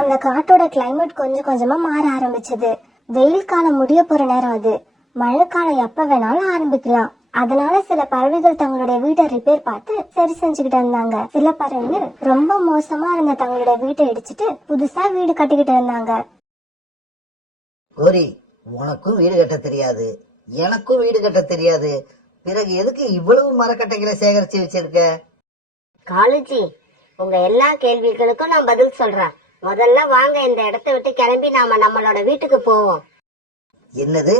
அந்த காட்டோட கிளைமேட் கொஞ்சம் கொஞ்சமா மாற ஆரம்பிச்சது. வெயில் காலம் முடிய போற நேரம் அது. மழைக்காலம் எப்ப வேணாலும் ஆரம்பிக்கலாம். அதனால சில பறவைகள் தங்களுடைய வீட்டை ரிப்பேர் பார்த்து சரி செஞ்சுக்கிட்டு இருந்தாங்க. சில பறவைகள் ரொம்ப மோசமா இருந்த தங்களுடைய வீட்டை இடிச்சிட்டு புதுசா வீடு கட்டிக்கிட்டு இருந்தாங்க. கோரி, உனக்கும் வீடு கட்ட தெரியாது, எனக்கும் வீடு கட்ட தெரியாது. பிறகு எதுக்கு இவ்வளவு மரக்கட்டைகளை சேகரிச்சு வச்சிருக்க? காலுஜி, உங்க எல்லா கேள்விகளுக்கும் நான் பதில் சொல்றேன். முதல்ல வாங்க இந்த இடத்தை விட்டு கிளம்பி நாம நம்மளோட வீட்டுக்கு போவோம். என்னது,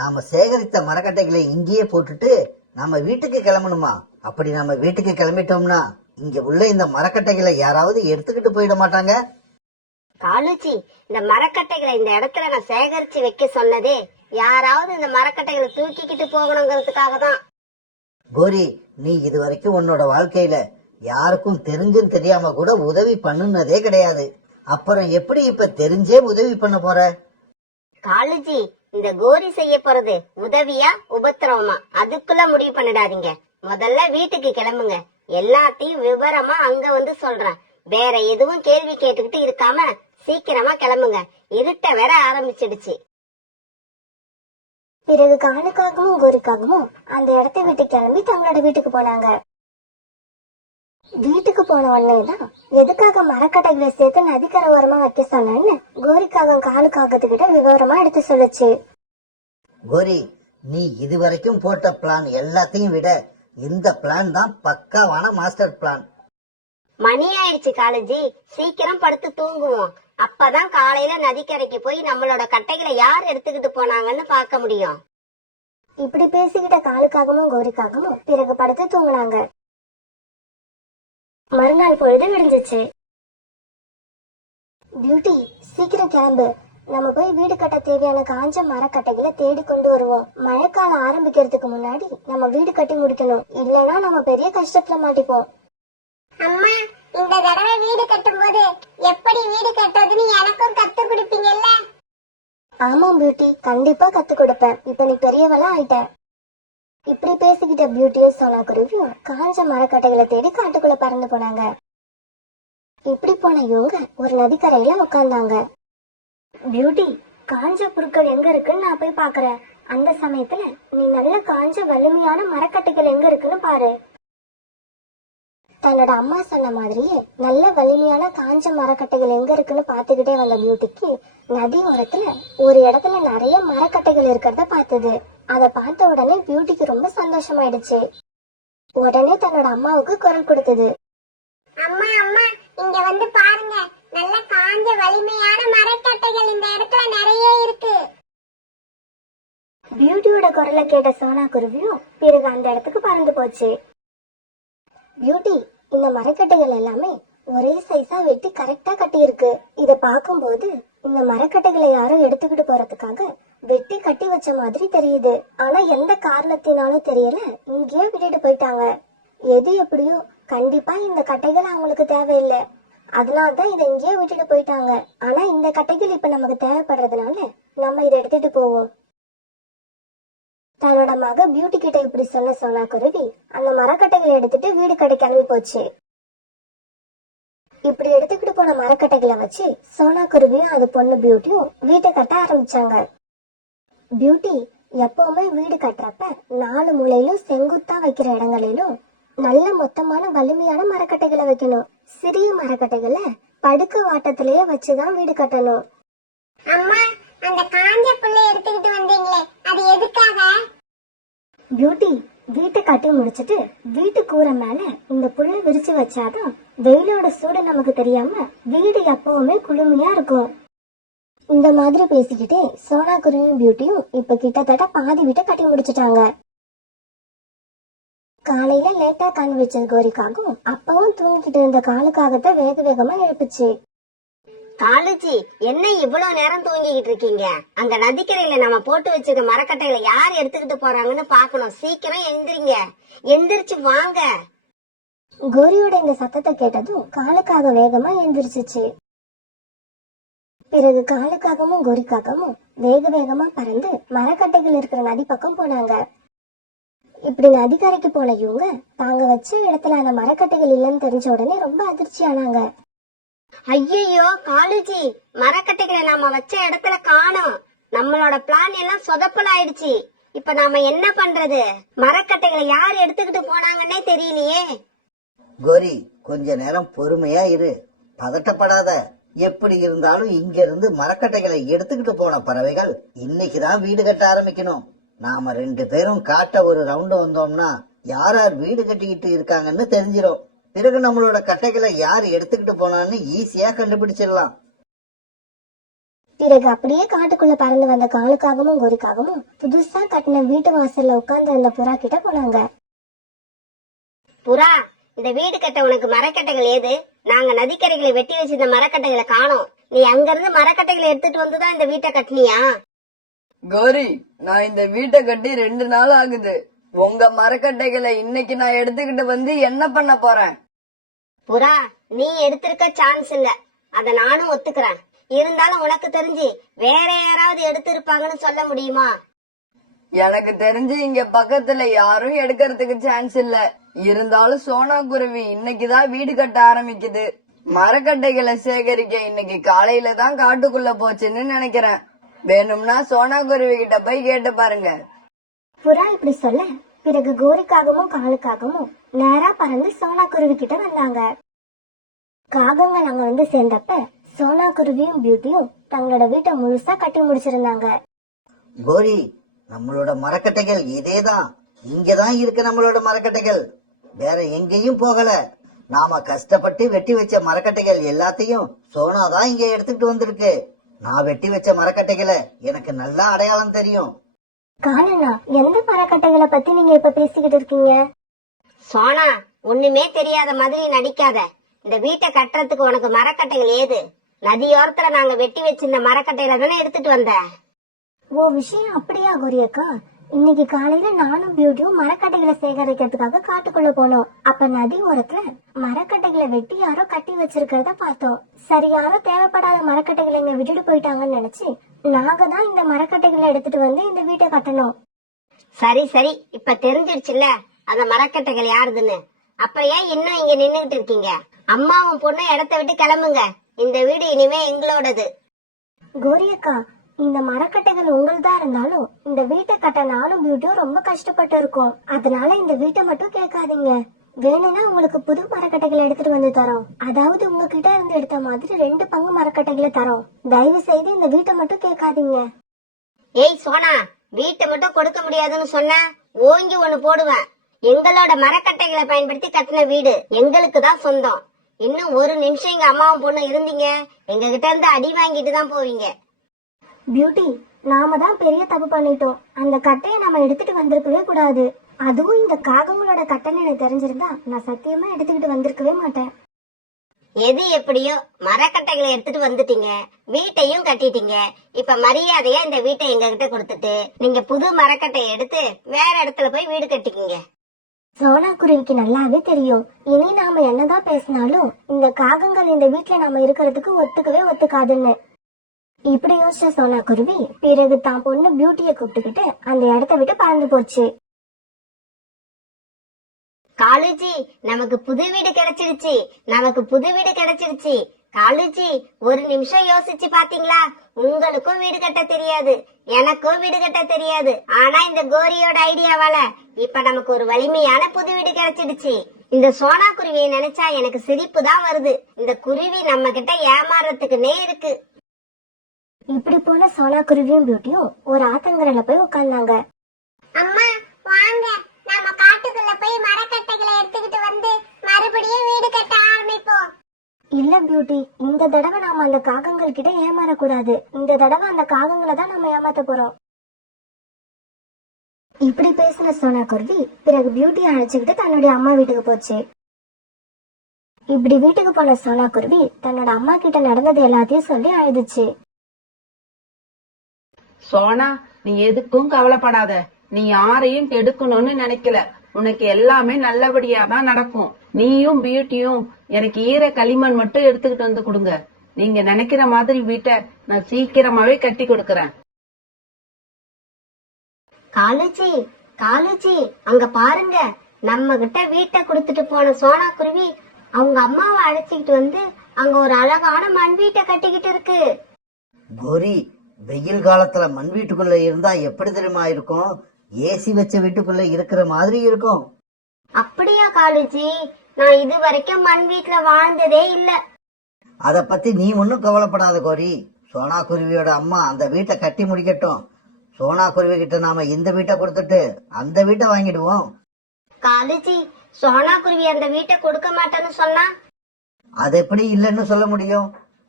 நாம சேகரித்த மரக்கட்டைகளை இங்கேயே போட்டுட்டு நம்ம வீட்டுக்கு கிளம்பணுமா? அப்படி நம்ம வீட்டுக்கு கிளம்பிட்டோம்னா இங்க உள்ள இந்த மரக்கட்டைகளை யாராவது எடுத்துக்கிட்டு போயிட மாட்டாங்க? காலுஜி, இந்த மரக்கட்டைகளை இந்த இடத்துல நான் சேகரிச்சு வைக்க சொன்னதே யாராவது இந்த மரக்கட்டைகளை தூக்கிக்கிட்டு போகணுங்கிறதுக்காக தான். கோரி, நீ இதுவரைக்கும் உன்னோட வாழ்க்கையில யாருக்கும் தெரிஞ்சும் தெரியாம கூட உதவி பண்ணுனதே கிடையாது. அப்புறம் எப்படி இப்ப தெரிஞ்சே உதவி பண்ண போற? காலுஜி, இந்த கோரி செய்ய போறது உதவியா உபத்திரவமா அதுக்குள்ள முடிவு பண்ணிடாதீங்க. முதல்ல வீட்டுக்கு கிளம்புங்க. எல்லாத்தையும் விவரமா அங்க வந்து சொல்றேன். வேற எதுவும் கேள்வி கேட்டுக்கிட்டு இருக்காம சீக்கிரமா கிளம்புங்க. இருட்ட வேற ஆரம்பிச்சிடுச்சு. பிறகு காலுக்காகவும் கோரிக்காகவும் அந்த இடத்தை விட்டு கிளம்பி தங்களோட வீட்டுக்கு போனாங்க. வீட்டுக்கு போன உடனேதான் எதுக்காக மரக்கட்டைகளை சேர்த்து நதிக்கரை ஓரமா வைக்க சொன்னேன்னு கோரிக்காகம் காலுக்காகத்துக்கிட்ட விவரமா எடுத்து சொல்லுச்சு. கோரி, நீ இதுவரைக்கும் போட்ட பிளான் எல்லாத்தையும் விட இந்த பிளான் தான் பக்காவான மாஸ்டர் பிளான். மணி ஆயிடுச்சு காலேஜி, சீக்கிரம் படுத்து தூங்குவோம். அப்பதான் காலையில நதிக்கரைக்கு போய் நம்மளோட கட்டைகளை யார் எடுத்துக்கிட்டு போனாங்கன்னு பார்க்க முடியும். இப்படி பேசிக்கிட்ட காலுக்காகவும் கோரிக்காகவும் பிறகு படுத்து தூங்குனாங்க. மறுநாள் பொழுது விடிஞ்சிச்சு. பியூட்டி, சீக்கிரம் கிளம்பு. நம்ம போய் வீடு கட்ட தேவையான காஞ்ச மரக்கட்டைகளை தேடி கொண்டு வருவோம். மழைக்காலம் ஆரம்பிக்கிறதுக்கு முன்னாடி நம்ம வீடு கட்டி முடிக்கணும். இல்லைன்னா நம்ம பெரிய கஷ்டத்துல மாட்டிப்போம். அம்மா, இந்த தடவை வீடு கட்டும் போது எப்படி வீடு கட்டுறதுன்னு எனக்கும் கத்து கொடுப்பீங்கல்ல? ஆமா பியூட்டி, கண்டிப்பா கத்து கொடுப்பேன். இப்ப நீ பெரியவளா ஆயிட்ட. இப்படி பேசிக்கிட்ட பியூட்டியும் சோனாக்குருவியும் காஞ்ச மரக்கட்டைகளை தேடி காட்டுக்குள்ள பறந்து போனாங்க. இப்படி போன இவங்க ஒரு நதிக்கரையில உட்கார்ந்தாங்க. பியூட்டி, காஞ்ச புற்கள் எங்க இருக்குன்னு நான் போய் பாக்குறேன். அந்த சமயத்துல நீ நல்ல காஞ்ச வலிமையான மரக்கட்டைகள் எங்க இருக்குன்னு பாரு. தன்னோட அம்மா சொன்ன மாதிரியே நல்ல வலிமையான காஞ்ச மரக்கட்டைகள் எங்க இருக்குன்னு பாத்துக்கிட்டே வந்த பியூட்டிக்கு நதி ஓரத்துல ஒரு இடத்துல நிறைய மரக்கட்டைகள் இருக்கிறத பார்த்தது. அதை பார்த்த உடனே பியூட்டிக்கு ரொம்ப சந்தோஷமாயிடுச்சு. உடனே தன்னோட அம்மாவுக்கு குரல் கொடுத்தது. அம்மா அம்மா, இங்க வந்து பாருங்க, நல்ல காஞ்ச வலிமையான மரக்கட்டைகள் இந்த இடத்துல நிறைய இருக்கு. பியூட்டியோட குரலை கேட்ட சோனா குருவியும் பிறகு அந்த இடத்துக்கு பறந்து போச்சு. பியூட்டி, இந்த மரக்கட்டைகள் எல்லாமே ஒரே சைஸா வெட்டி கரெக்டா கட்டி இருக்கு. இத பாக்கும்போது இந்த மரக்கட்டைகளை யாரும் எடுத்துக்கிட்டு போறதுக்காக வெட்டி கட்டி வச்ச மாதிரி தெரியுது. ஆனா எந்த காரணத்தினாலும் தெரியல, இங்கேயே விட்டுட்டு போயிட்டாங்க. எது எப்படியோ கண்டிப்பா இந்த கட்டைகள் அவங்களுக்கு தேவையில்லை. அதனாலதான் இதை இங்கேயே விட்டுட்டு போயிட்டாங்க. ஆனா இந்த கட்டைகள் இப்ப நமக்கு தேவைப்படுறதுனால நம்ம இதை எடுத்துட்டு போவோம். தன்னோட மக பியூட்டி கிட்ட இப்படி சொன்ன சோனா குருவி அந்த மரக்கட்டைகளை எடுத்துட்டு வீடு கடை கிளம்பி போச்சு. இப்படி எடுத்துக்கிட்டு போன மரக்கட்டைகளை வச்சு சோனா குருவியும் அது பொண்ணு பியூட்டியும் வீட்டை கட்ட ஆரம்பிச்சாங்க. பியூட்டி, எப்பவுமே வீடு கட்டுறப்ப 4 மூலையிலும் செங்குத்தா வைக்கிற இடங்களிலும் நல்ல மொத்தமான வலிமையான மரக்கட்டைகளை வைக்கணும். சிறிய மரக்கட்டைகளை படுக்க வாட்டத்திலேயே வச்சுதான் வீடு கட்டணும். அம்மா, அந்த காஞ்ச புல்லை எடுத்துக்கிட்டு வந்தீங்களே, அது எதுக்காக? பியூட்டி, வீட்டை கட்டி முடிச்சிட்டு வீட்டு கூரை மேல இந்த புல்லை விரிச்சு வச்சாதான் வெயிலோட சூடு நமக்கு தெரியாம வீடு எப்பவுமே குளுமையா இருக்கும். இந்த மாதிரி பேசிக்கிட்டே சோனா குருவியும் பியூட்டியும் இப்ப கிட்டத்தட்ட பாதி வீட்டை கட்டி முடிச்சிட்டாங்க. காலையில லேட்டா கண் வச்ச கோரிக்காகவும் அப்பவும் தூங்கிக்கிட்டு இருந்த காலுக்காகத்தான் வேக வேகமா எழுப்புச்சு. காலுஜி, என்ன இவ்வளவு நேரம் தூங்கிக்கிட்டு இருக்கீங்க? அங்க நதிக்கரையில நம்ம போட்டு வச்சிருக்க மரக்கட்டைகளை யார் எடுத்துக்கிட்டு போறாங்கன்னு பாக்கணும். சீக்கிரம் எந்திரிங்க, எந்திரிச்சு வாங்க. கோரியோட இந்த சத்தத்தை கேட்டதும் காலுக்காக வேகமா எந்திரிச்சிச்சு. பிறகு காலுக்காகவும் கோரிக்காகவும் வேக வேகமா பறந்து மரக்கட்டைகள் இருக்கிற நதி பக்கம் போனாங்க. இப்படி நதிக்கரைக்கு போன இவங்க தாங்க வச்ச இடத்துல அந்த மரக்கட்டைகள் இல்லைன்னு தெரிஞ்ச உடனே ரொம்ப அதிர்ச்சி ஆனாங்க. ஐயோ காலுஜி, மரக்கட்டைகளை நாம வச்ச இடத்துல காணோம். நம்மளோட பிளான் எல்லாம் சொதப்பல் ஆயிடுச்சு. இப்ப நாம என்ன பண்றது? மரக்கட்டைகளை யார் எடுத்துக்கிட்டு போனாங்கன்னே தெரியலையே. கோரி, கொஞ்ச நேரம் பொறுமையா இரு, பதட்டப்படாத. எப்படி இருந்தாலும் இங்க இருந்து மரக்கட்டைகளை எடுத்துக்கிட்டு போன பறவைகள் இன்னைக்குதான் வீடு கட்ட ஆரம்பிக்கணும். நாம 2 பேரும் காட்ட ஒரு ரவுண்டு வந்தோம்னா யார் யார் வீடு கட்டிக்கிட்டு இருக்காங்கன்னு தெரிஞ்சிடும். பிறகு நம்மளோட கட்டைகளை யார் எடுத்துக்கிட்டு போனான்னு ஈஸியா கண்டுபிடிச்சிடலாம். பிறகு அப்படியே காட்டுக்குள்ள பறந்து வந்த காலுக்காகவும் கோரிக்காகவும் புதுசா கட்டின வீட்டு வாசல்ல உட்கார்ந்து அந்த புறா கிட்ட போனாங்க. புறா, இந்த வீடு கட்ட உனக்கு மரக்கட்டைகள் ஏது? நாங்க நதிக்கரைகளை வெட்டி வச்சிருந்த மரக்கட்டைகளை காணோம். நீ அங்க இருந்து மரக்கட்டைகளை எடுத்துட்டு வந்துதான் இந்த வீட்டை கட்டினியா? கோரி, நான் இந்த வீட்டை கட்டி 2 நாள் ஆகுது. உங்க மரக்கட்டைகளை இன்னைக்கு நான் எடுத்துக்கிட்டு வந்து என்ன பண்ண போறேன்? புறா, நீ எடுத்திருக்க சான்ஸ் இல்ல, அத நானும் ஒத்துக்கிறேன். இருந்தாலும் உனக்கு தெரிஞ்சு வேற யாராவது எடுத்திருப்பாங்கன்னு சொல்ல முடியுமா? எனக்கு தெரிஞ்சு இங்க பக்கத்துல யாரும் எடுக்கிறதுக்கு சான்ஸ் இல்ல. இருந்தாலும் சோனா குருவி இன்னைக்குதான் வீடு கட்ட ஆரம்பிக்குது. மரக்கட்டைகளை சேகரிக்க இன்னைக்கு காலையில தான் காட்டுக்குள்ள போச்சுன்னு நினைக்கிறேன். வேணும்னா சோனா குருவி கிட்ட போய் கேட்டு பாருங்க. புறா இப்படி சொல்ல பிறகு கோரிக்காகவும் காலுக்காகவும் நேரா பறந்து சோனா குருவி கிட்ட வந்தாங்க. காகங்கள் அங்க வந்து சேர்ந்தப்ப சோனா குருவியும் பியூட்டியும் தங்களோட வீட்டை முழுசா கட்டி முடிச்சிருந்தாங்க. கோரி, நம்மளோட மரக்கட்டைகள் இதேதான். இங்கதான் இருக்கு நம்மளோட மரக்கட்டைகள், வேற எங்கேயும் போகல. நாம கஷ்டப்பட்டு வெட்டி வச்ச மரக்கட்டைகள் எல்லாத்தையும் சோனா தான் இங்க எடுத்துக்கிட்டு வந்திருக்கு. நான் வெட்டி வச்ச மரக்கட்டைகளை எனக்கு நல்லா அடையாளம் தெரியும். காலனா, எந்த மரக்கட்டைகளை பத்தி நீங்க இப்ப பேசிக்கிட்டு இருக்கீங்க? சோனா, ஒண்ணுமே தெரியாத மாதிரி நடிக்காத. இந்த வீட்டை கட்டுறதுக்கு உனக்கு மரக்கட்டைகள் ஏது? நதியோரத்துல நாங்க வெட்டி வச்சிருந்த மரக்கட்டையில தானே எடுத்துட்டு வந்த. ஓ, விஷயம் அப்படியா கோரியக்கா? இன்னைக்கு காலையில நானும் பியூட்டியும் மரக்கட்டைகளை சேகரிக்கிறதுக்காக காட்டுக்குள்ள போனோம். அப்ப நதி ஓரத்துல மரக்கட்டைகளை வெட்டி யாரோ கட்டி வச்சிருக்கிறத பார்த்தோம். சரி, யாரோ தேவைப்படாத மரக்கட்டைகளை இங்க விட்டுட்டு போயிட்டாங்கன்னு நினைச்சு நாங்க தான் இந்த மரக்கட்டைகளை எடுத்துட்டு வந்து இந்த வீட்டை கட்டணும். சரி சரி, இப்ப தெரிஞ்சிடுச்சுல்ல அந்த மரக்கட்டைகள் யாருதுன்னு. அப்புறம் ஏன் இன்னும் இங்க நின்னுகிட்டு இருக்கீங்க? அம்மாவும் பொண்ணு இடத்த விட்டு கிளம்புங்க. இந்த வீடு இனிமே எங்களோடது. கோரியக்கா, இந்த மரக்கட்டைகள் உங்களுதா இருந்தாலும் இந்த வீட்டை கட்ட நானும் பியூட்டியும் ரொம்ப கஷ்டப்பட்டு இருக்கோம். அதனால இந்த வீட்டை மட்டும் கேட்காதீங்க. வேணும்னா உங்களுக்கு புது மரக்கட்டைகளை எடுத்துட்டு வந்து தரோம். அதாவது உங்ககிட்ட இருந்து எடுத்த மாதிரி 2 பங்கு மரக்கட்டைகளை தரோம். தயவு செய்து இந்த வீட்டை மட்டும் கேட்காதீங்க. ஏய் சோனா, வீட்டை மட்டும் கொடுக்க முடியாதுன்னு சொன்ன ஓங்கி ஒண்ணு போடுவேன். எங்களோட மரக்கட்டைகளை பயன்படுத்தி கட்டின வீடு எங்களுக்கு தான் சொந்தம். இன்னும் ஒரு நிமிஷம் எங்க அம்மாவும் பொண்ணு இருந்தீங்க, எங்க கிட்ட இருந்து அடி வாங்கிட்டு தான் போவீங்க. பியூட்டி, நாம தான் பெரிய தப்பு பண்ணிட்டோம். அந்த கட்டையை நாம எடுத்துட்டு வந்திருக்கவே கூடாது. அதுவும் இந்த காகங்களோட கட்டைன்னு எனக்கு தெரிஞ்சிருந்தா நான் சத்தியமா எடுத்துக்கிட்டு வந்திருக்கவே மாட்டேன். எது எப்படியோ மரக்கட்டைகளை எடுத்துட்டு வந்துட்டீங்க, வீட்டையும் கட்டிட்டீங்க. இப்ப மரியாதையா இந்த வீட்டை எங்க கிட்ட கொடுத்துட்டு நீங்க புது மரக்கட்டையை எடுத்து வேற இடத்துல போய் வீடு கட்டிக்கிங்க. சோனா குருவிக்கு நல்லாவே தெரியும், இனி நாம என்னதான் பேசினாலும் இந்த காகங்கள் இந்த வீட்டுல நாம இருக்கிறதுக்கு ஒத்துக்கவே ஒத்துக்காதுன்னு. இப்படி யோசிச்ச சோனா குருவி பிறகு தான் பொண்ணு பியூட்டியை கூப்பிட்டுக்கிட்டு அந்த இடத்த விட்டு பறந்து போச்சு. காலுஜி, நமக்கு புது வீடு கிடைச்சிருச்சு, நமக்கு புது வீடு கிடைச்சிருச்சு. காலுஜி, ஒரு நிமிஷம் யோசிச்சு பாத்தீங்களா? உங்களுக்கும் வீடு கட்ட தெரியாது, எனக்கும் வீடு கட்ட தெரியாது. ஆனா இந்த கோரியோட ஐடியாவால இப்ப நமக்கு ஒரு வலிமையான புது வீடு கிடைச்சிடுச்சு. இந்த சோனா குருவியை நினைச்சா எனக்கு சிரிப்பு தான் வருது. இந்த குருவி நம்ம கிட்ட ஏமாறதுக்குன்னே இருக்கு. இப்படி போன சோனா குருவியும் பியூட்டியும் ஒரு ஆத்தங்கரையில போய் உட்கார்ந்தாங்க. அம்மா வாங்க, நாம காட்டுக்குள்ள போய் மரக்கட்டைகளை எடுத்துக்கிட்டு வந்து மறுபடியும் வீடு கட்ட ஆரம்பிப்போம். இல்ல பியூட்டி, இந்த தடவை நாம அந்த காகங்கள் கிட்ட ஏமாறக்கூடாது. இந்த தடவை அந்த காகங்களை தான் நாம ஏமாத்த போறோம். இப்படி பேசின சோனா குருவி பிறகு பியூட்டியை அழைச்சுக்கிட்டு தன்னுடைய அம்மா வீட்டுக்கு போச்சு. இப்படி வீட்டுக்கு போன சோனா குருவி தன்னோட அம்மா கிட்ட நடந்தது எல்லாத்தையும் சொல்லி அழுதுச்சு. சோனா, நீ எதுக்கும் கவலைப்படாத. நீ யாரையும் கெடுக்கணும்னு நினைக்கல. உனக்கு எல்லாமே நல்லபடியா தான் நடக்கும். நீயும் பியூட்டியும் எனக்கு ஈர களிமண் மட்டும் எடுத்துக்கிட்டு வந்து கொடுங்க. நீங்க நினைக்கிற மாதிரி வீட்டை நான் சீக்கிரமாவே கட்டி கொடுக்கறேன். காலுஜி, காலுஜி, அங்க பாருங்க, நம்ம கிட்ட வீட்டை கொடுத்துட்டு போன சோனா குருவி அவங்க அம்மாவை அழைச்சிக்கிட்டு வந்து அங்க ஒரு அழகான மண் வீட்டை கட்டிக்கிட்டு இருக்கு. கோரி, வெயில் காலத்துல மண் வீட்டுக்குள்ள இருந்தா எப்படி தெரியுமா இருக்கும்? ஏசி வச்ச வீட்டுக்குள்ள இருக்கிற மாதிரி இருக்கும். அப்படியா காலுஜி? நான் இது வரைக்கும் மண் வீட்டுல வாழ்ந்ததே இல்ல. அத பத்தி நீ ஒன்னும் கவலைப்படாத கோரி. சோனா குருவியோட அம்மா அந்த வீட்டை கட்டி முடிக்கட்டும். சோனா குருவி கிட்ட நாம இந்த வீட்டை கொடுத்துட்டு அந்த வீட்டை வாங்கிடுவோம். காலுஜி, சோனா குருவி அந்த வீட்டை கொடுக்க மாட்டேன்னு சொன்னா? அது எப்படி இல்லைன்னு சொல்ல முடியும்?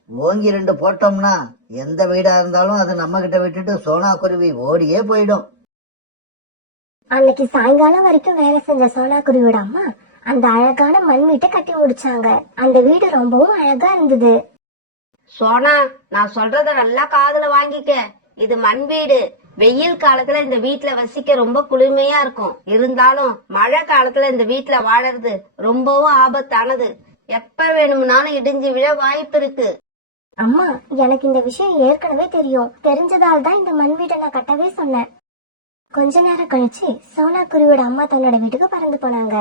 ஓங்கி 2 போட்டோம்னா எந்த வீடா இருந்தாலும் அது நம்ம கிட்ட விட்டுட்டு சோனா குருவி ஓடியே போயிடும். அன்னைக்கு சாயங்காலம் வரைக்கும் வேலை செஞ்ச சோனா குருவியோட அம்மா அந்த அழகான மண் வீட்டை கட்டி முடிச்சாங்க. அந்த வீடு ரொம்பவும் அழகா இருந்தது. சோனா, நான் சொல்றத நல்லா காதுல வாங்கிக்க. இது மண் வீடு. வெயில் காலத்துல இந்த வீட்டுல வசிக்க ரொம்ப குளுமையா இருக்கும். இருந்தாலும் மழை காலத்துல இந்த வீட்டுல வாழறது ரொம்பவும் ஆபத்தானது. எப்ப வேணும்னாலும் இடிஞ்சு விழ வாய்ப்பு இருக்கு. அம்மா, எனக்கு இந்த விஷயம் ஏற்கனவே தெரியும். தெரிஞ்சதால் தான் இந்த மண் வீட்டை நான் கட்டவே சொன்னேன். கொஞ்ச நேரம் கழிச்சு சோனா குருவியோட அம்மா தன்னோட வீட்டுக்கு பறந்து போனாங்க.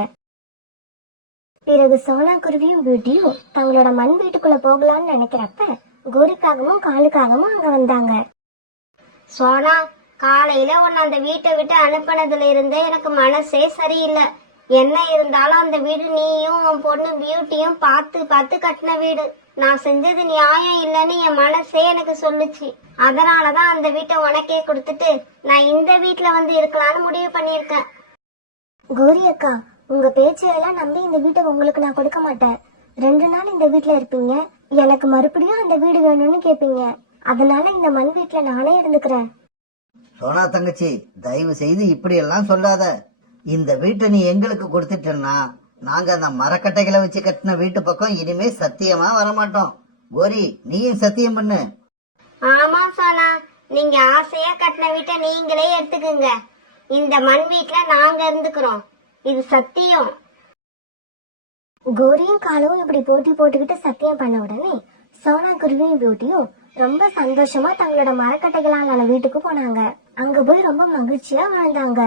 பிறகு சோனா குருவியும் பியூட்டியும் தங்களோட மண் வீட்டுக்குள்ள போகலாம்னு நினைக்கிறப்ப கோரிக்காகவும் காலுக்காகவும் அங்க வந்தாங்க. சோனா, காலையில உன்னை அந்த வீட்டை விட்டு அனுப்பினதுல இருந்தே எனக்கு மனசே சரியில்லை. என்ன இருந்தாலும் அந்த வீடு நீயும் உன் பொண்ணு பியூட்டியும் பார்த்து பார்த்து கட்டின வீடு. நான் செஞ்சது நியாயம் இல்லைன்னு என் மனசே எனக்கு சொல்லுச்சு. அதனாலதான் அந்த வீட்டை உனக்கே கொடுத்துட்டு நான் இந்த வீட்டுல வந்து இருக்கலாம்னு முடிவு பண்ணியிருக்கேன். கோரி அக்கா, உங்க பேச்சையெல்லாம் நம்பி இந்த வீட்டை உங்களுக்கு நான் கொடுக்க மாட்டேன். 2 நாள் இந்த வீட்டுல இருப்பீங்க, எனக்கு மறுபடியும் அந்த வீடு வேணும்னு கேப்பீங்க. அதனால இந்த மண் வீட்டுல நானே இருந்துக்கிறேன். சோனா தங்கச்சி, தயவு செய்து இப்படி எல்லாம் சொல்லாத. இந்த வீட்டை நீ எங்களுக்கு கொடுத்துட்டேன்னா நாங்க அந்த மரக்கட்டைகளை வச்சு கட்டின வீட்டு பக்கம் இனிமே சத்தியமா வரமாட்டோம். கோரி, நீயும் சத்தியம் பண்ணு. ஆமா சோனா, நீங்க ஆசையா கட்டின வீட்டை நீங்களே எடுத்துக்குங்க. இந்த மண் வீட்டுல நாங்க இருந்துக்கிறோம். இது சத்தியம். கோரியும் காலும் இப்படி போட்டி போட்டுக்கிட்டு சத்தியம் பண்ண உடனே சோனா குருவியும் பியூட்டியும் ரொம்ப சந்தோஷமா தங்களோட மரக்கட்டைகளான வீட்டுக்கு போனாங்க. அங்க போய் ரொம்ப மகிழ்ச்சியா வாழ்ந்தாங்க.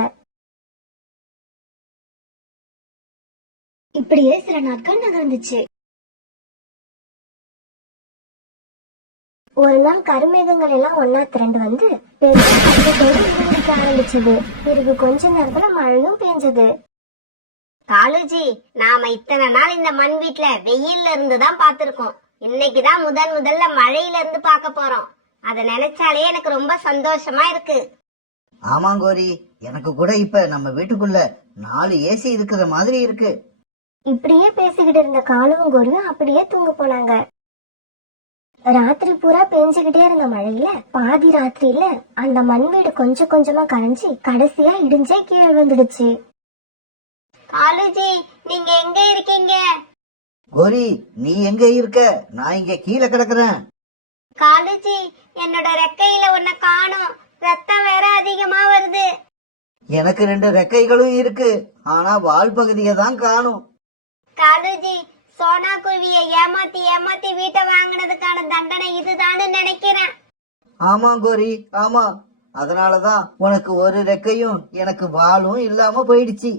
இப்படியே சில நாட்கள் நகர்ந்துச்சு. ஒரு நாள் கருமேகங்கள் எல்லாம் ஒன்னா திரண்டு வந்து பெரிய சத்தத்தோடு இடிக்க ஆரம்பிச்சது. பிறகு கொஞ்ச நேரத்துல மழையும் பெஞ்சது. காலுஜி, நாம இத்தனை நாள் இந்த மண் வீட்டுல வெயில்ல இருந்துதான் பாத்திருக்கோம். இன்னைக்குதான் முதல்ல மழையில இருந்து பார்க்க போறோம். அத நினைச்சாலே எனக்கு ரொம்ப சந்தோஷமா இருக்கு. ஆமா கோரி, எனக்கு கூட இப்ப நம்ம வீட்டுக்குள்ள 4 ஏசி இருக்கிற மாதிரி இருக்கு. இப்படியே பேசிக்கிட்டு இருந்த காலுவும் கோரியும் அப்படியே தூங்க போனாங்க. ராத்திரி பூரா பெஞ்சுக்கிட்டே இருந்த மழையில பாதி ராத்திரியில அந்த மண் வீடு கொஞ்சம் கொஞ்சமா கரைஞ்சி கடைசியா இடிஞ்சே கீழே விழுந்துடுச்சு. காலுஜி, நீங்க எங்க இருக்கீங்க? கோரி, நீ எங்க இருக்க? நான் இங்க கீழே கிடக்குறேன். காலுஜி, என்னோட ரெக்கையில உன்னை காணோம். ரத்தம் வேற அதிகமா வருது. எனக்கு 2 ரெக்கைகளும் இருக்கு, ஆனா வால் பகுதியை தான் காணும். காலுஜி, சோனா குருவிய ஏமாத்தி வீட்டை வாங்கினதுக்கான தண்டனை இதுதான்னு நினைக்கிறேன். ஆமா கோரி, ஆமா. அதனாலதான் உனக்கு ஒரு ரெக்கையும் எனக்கு வாலும் இல்லாம போயிடுச்சு.